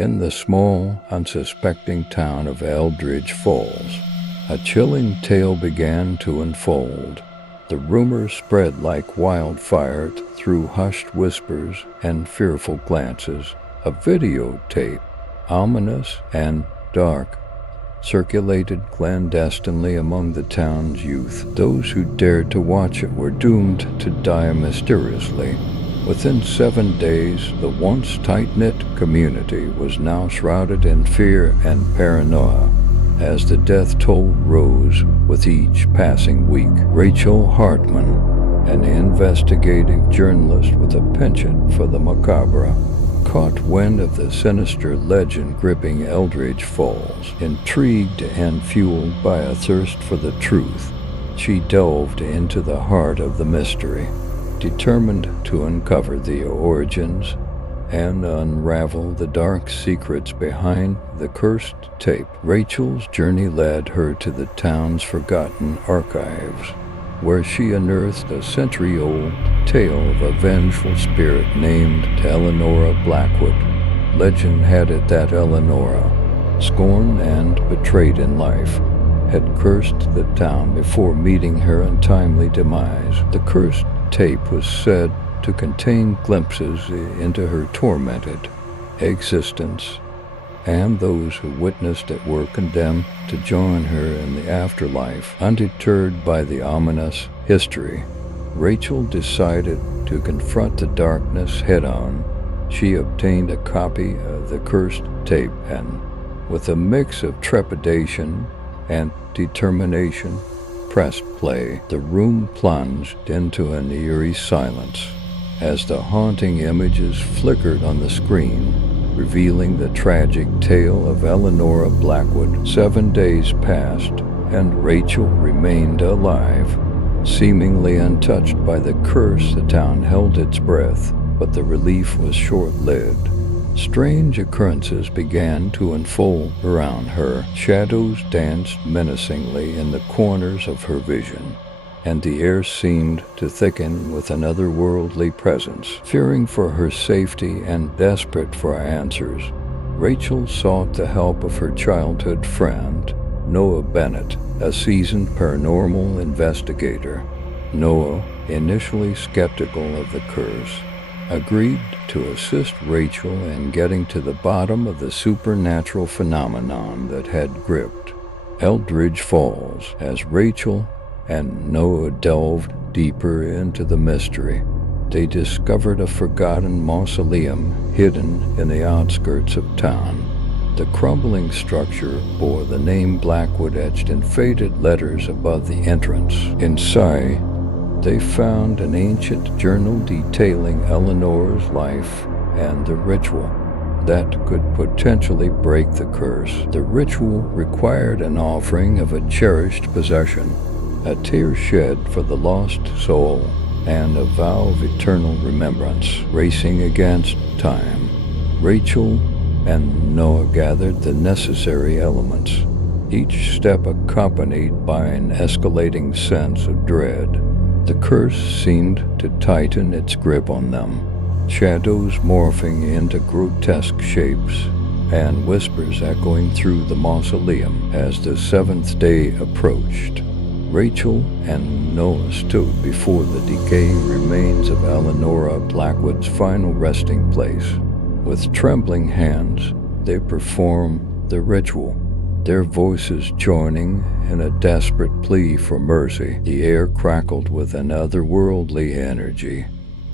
In the small, unsuspecting town of Eldridge Falls, a chilling tale began to unfold. The rumors spread like wildfire through hushed whispers and fearful glances. A videotape, ominous and dark, circulated clandestinely among the town's youth. Those who dared to watch it were doomed to die mysteriously. Within 7 days, the once tight-knit community was now shrouded in fear and paranoia. As the death toll rose with each passing week, Rachel Hartman, an investigative journalist with a penchant for the macabre, caught wind of the sinister legend gripping Eldridge Falls. Intrigued and fueled by a thirst for the truth, she delved into the heart of the mystery, determined to uncover the origins and unravel the dark secrets behind the cursed tape. Rachel's journey led her to the town's forgotten archives, where she unearthed a century-old tale of a vengeful spirit named Eleanora Blackwood. Legend had it that Eleanora, scorned and betrayed in life, had cursed the town before meeting her untimely demise. The cursed tape was said to contain glimpses into her tormented existence, and those who witnessed it were condemned to join her in the afterlife. Undeterred by the ominous history, Rachel decided to confront the darkness head-on. She obtained a copy of the cursed tape and, with a mix of trepidation and determination, pressed play. The room plunged into an eerie silence as the haunting images flickered on the screen, revealing the tragic tale of Eleanora Blackwood. 7 days passed, and Rachel remained alive. Seemingly untouched by the curse, the town held its breath, but the relief was short-lived. Strange occurrences began to unfold around her. Shadows danced menacingly in the corners of her vision, and the air seemed to thicken with an otherworldly presence. Fearing for her safety and desperate for answers, Rachel sought the help of her childhood friend, Noah Bennett, a seasoned paranormal investigator. Noah, initially skeptical of the curse, agreed to assist Rachel in getting to the bottom of the supernatural phenomenon that had gripped Eldridge Falls. As Rachel and Noah delved deeper into the mystery, they discovered a forgotten mausoleum hidden in the outskirts of town. The crumbling structure bore the name Blackwood etched in faded letters above the entrance. Inside, they found an ancient journal detailing Eleanor's life and the ritual that could potentially break the curse. The ritual required an offering of a cherished possession, a tear shed for the lost soul, and a vow of eternal remembrance. Racing against time, Rachel and Noah gathered the necessary elements, each step accompanied by an escalating sense of dread. The curse seemed to tighten its grip on them, shadows morphing into grotesque shapes, and whispers echoing through the mausoleum. As the 7th day approached, Rachel and Noah stood before the decaying remains of Eleanora Blackwood's final resting place. With trembling hands, they performed the ritual, their voices joining in a desperate plea for mercy. The air crackled with an otherworldly energy.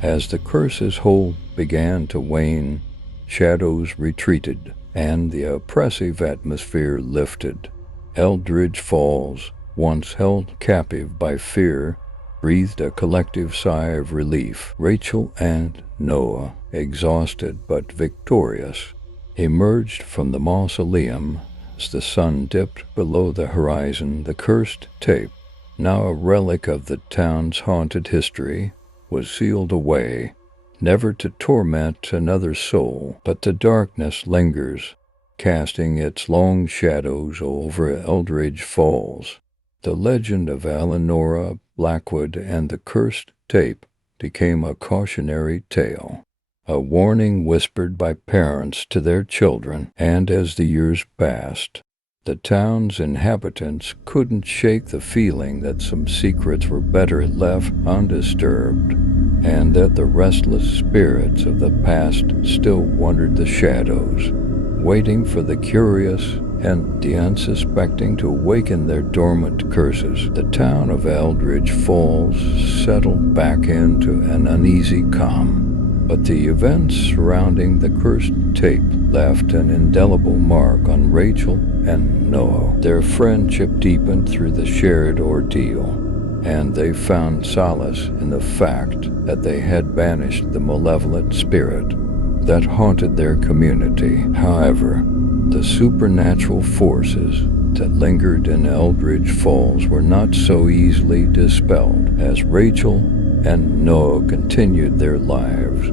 As the curse's hold began to wane, shadows retreated, and the oppressive atmosphere lifted. Eldridge Falls, once held captive by fear, breathed a collective sigh of relief. Rachel and Noah, exhausted but victorious, emerged from the mausoleum. As the sun dipped below the horizon, the cursed tape, now a relic of the town's haunted history, was sealed away, never to torment another soul. But the darkness lingers, casting its long shadows over Eldridge Falls. The legend of Eleanora Blackwood and the cursed tape became a cautionary tale, a warning whispered by parents to their children, and as the years passed, the town's inhabitants couldn't shake the feeling that some secrets were better left undisturbed, and that the restless spirits of the past still wandered the shadows, waiting for the curious and the unsuspecting to awaken their dormant curses. The town of Eldridge Falls settled back into an uneasy calm, but the events surrounding the cursed tape left an indelible mark on Rachel and Noah. Their friendship deepened through the shared ordeal, and they found solace in the fact that they had banished the malevolent spirit that haunted their community. However, the supernatural forces that lingered in Eldridge Falls were not so easily dispelled. As Rachel and Noah continued their lives,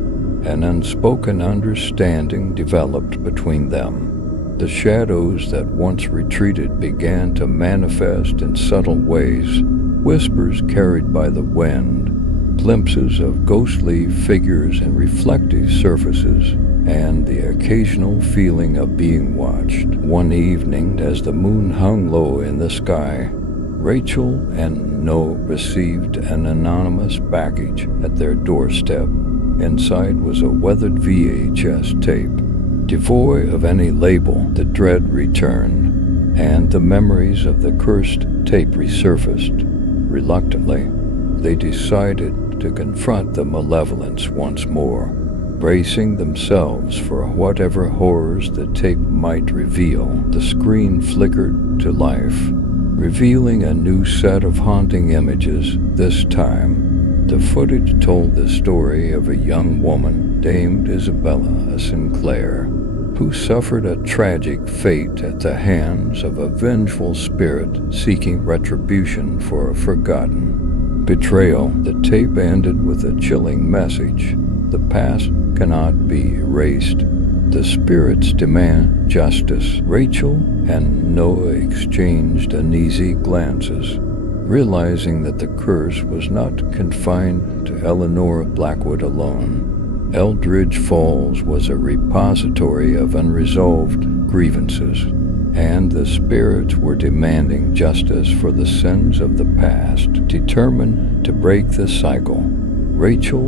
an unspoken understanding developed between them. The shadows that once retreated began to manifest in subtle ways, whispers carried by the wind, glimpses of ghostly figures in reflective surfaces, and the occasional feeling of being watched. One evening, as the moon hung low in the sky, Rachel and Noah received an anonymous package at their doorstep. Inside was a weathered VHS tape. Devoid of any label, the dread returned, and the memories of the cursed tape resurfaced. Reluctantly, they decided to confront the malevolence once more, bracing themselves for whatever horrors the tape might reveal. The screen flickered to life, revealing a new set of haunting images. This time, the footage told the story of a young woman named Isabella Sinclair, who suffered a tragic fate at the hands of a vengeful spirit seeking retribution for a forgotten betrayal. The tape ended with a chilling message: the past cannot be erased. The spirits demand justice. Rachel and Noah exchanged uneasy glances, realizing that the curse was not confined to Eleanora Blackwood alone. Eldridge Falls was a repository of unresolved grievances, and the spirits were demanding justice for the sins of the past. Determined to break the cycle, Rachel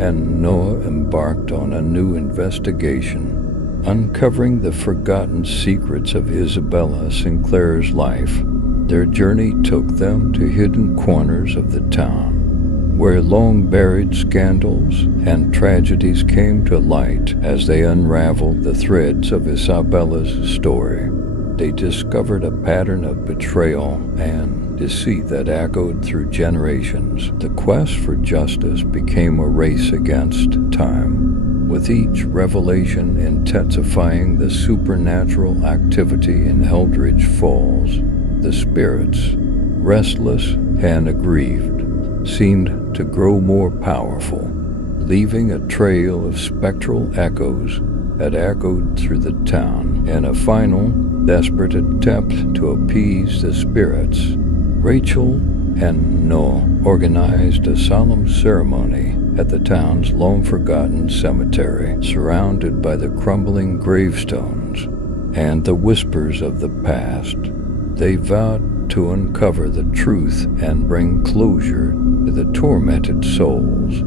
and Noah embarked on a new investigation, uncovering the forgotten secrets of Isabella Sinclair's life. Their journey took them to hidden corners of the town, where long-buried scandals and tragedies came to light. As they unraveled the threads of Isabella's story, they discovered a pattern of betrayal and deceit that echoed through generations. The quest for justice became a race against time, with each revelation intensifying the supernatural activity in Eldridge Falls. The spirits, restless and aggrieved, seemed to grow more powerful, leaving a trail of spectral echoes that echoed through the town. In a final, desperate attempt to appease the spirits, Rachel and Noah organized a solemn ceremony at the town's long-forgotten cemetery, surrounded by the crumbling gravestones and the whispers of the past. They vowed to uncover the truth and bring closure to the tormented souls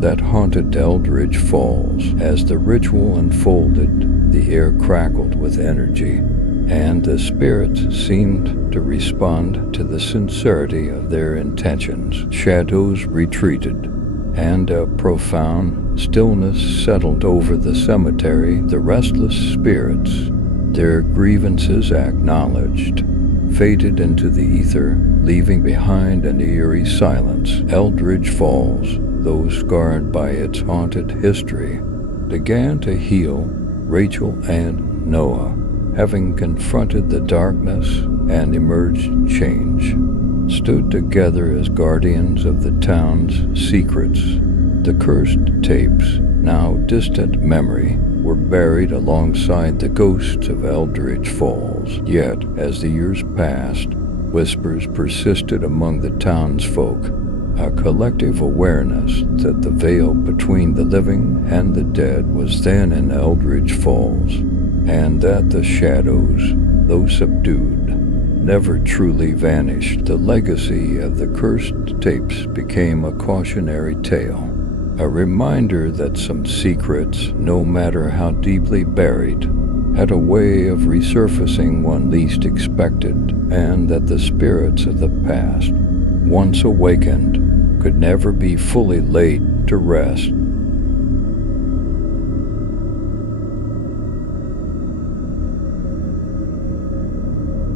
that haunted Eldridge Falls. As the ritual unfolded, the air crackled with energy, and the spirits seemed to respond to the sincerity of their intentions. Shadows retreated, and a profound stillness settled over the cemetery. The restless spirits, their grievances acknowledged, faded into the ether, leaving behind an eerie silence. Eldridge Falls, though scarred by its haunted history, began to heal. Rachel and Noah, having confronted the darkness and emerged changed, stood together as guardians of the town's secrets. The cursed tapes, now distant memory, were buried alongside the ghosts of Eldridge Falls. Yet, as the years passed, whispers persisted among the townsfolk, a collective awareness that the veil between the living and the dead was thin in Eldridge Falls, and that the shadows, though subdued, never truly vanished. The legacy of the cursed tapes became a cautionary tale, a reminder that some secrets, no matter how deeply buried, had a way of resurfacing when least expected, and that the spirits of the past, once awakened, could never be fully laid to rest.